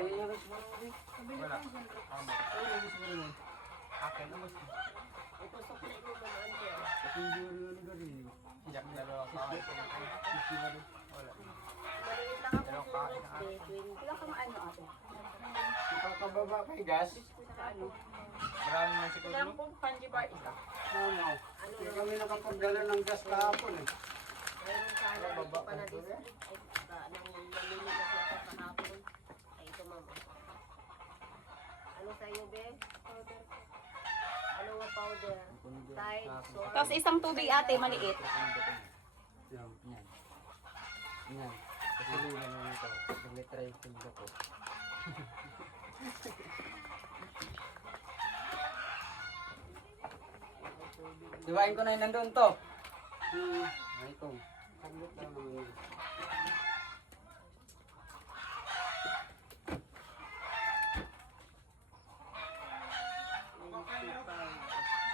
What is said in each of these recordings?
Wala. Akin na mas. Ito sukli mo naman ko. Siyak na lang ako. Wala. Maliit lang ako Pero sa kain na USB. Wala kang ano ate. Kakababa kay gas. Ano? Marami na siguro. Kailangan pong kanji bar isa. Ano? Hindi kami nakapagdala ng gas kahapon eh. Mayroon sana dito pa na display. Ay, nang mamili na siya sa kahapon. Ay, ito mama. Ano sa'yo, be? Powder. Ano nga powder? Tide, salt. Tapos isang tubig ate, maliit. Yan. Yan. Kasi lula na nito. Nag-try yung tindo ko. Dibain ko na yun nandun to. Ay kong. Saglit lang naman yun.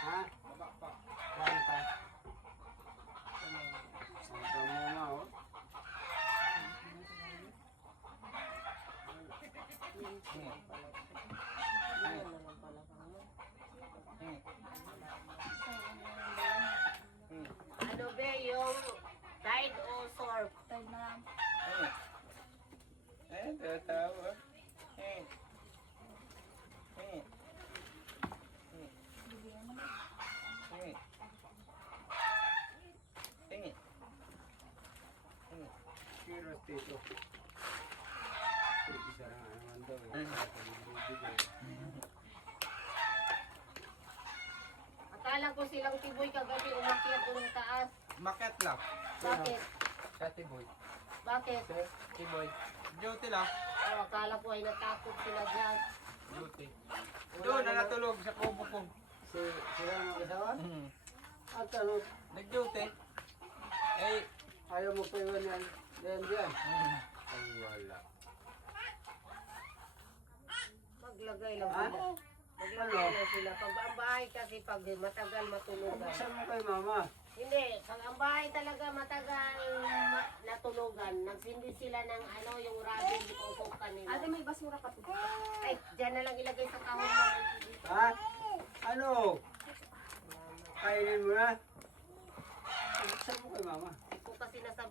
Ha? Saan pa? Saan mo nga oh. Yan na lang pala kamo. Ano be, yung Tide o Surf? Tide na lang. Tatawa. Kiros dito. Isa lang naman daw eh. Akala ko silang tiboy kagabi umakyat doon taas. Maket lang. Bakit? Sa Tiboy. Bakit? Tiboy. Duty lang. Oh, akala ko ay natakot sila dyan. Duty. Doon na natulog sa kubo ko. Sila mag-asawa? Hmm. At ano? Nag-duty. Eh. Ayaw mo pa yun yan. Diyan. Ay wala. Maglagay lang Ha? sila. Maglagay lang sila. Pag ang bahay kasi pag matagal matulugan. Buksan mo kay mama. Hindi, pag ang bahay talaga matagal natulugan, nagsindi sila ng ano, yung rabid itutukan nila. Ate, may basura ka po. Ay, dyan na lang ilagay sa kahon mo. Ha? Ano? Kainin mo na? Buksan mo kay mama. Ito kasi nasa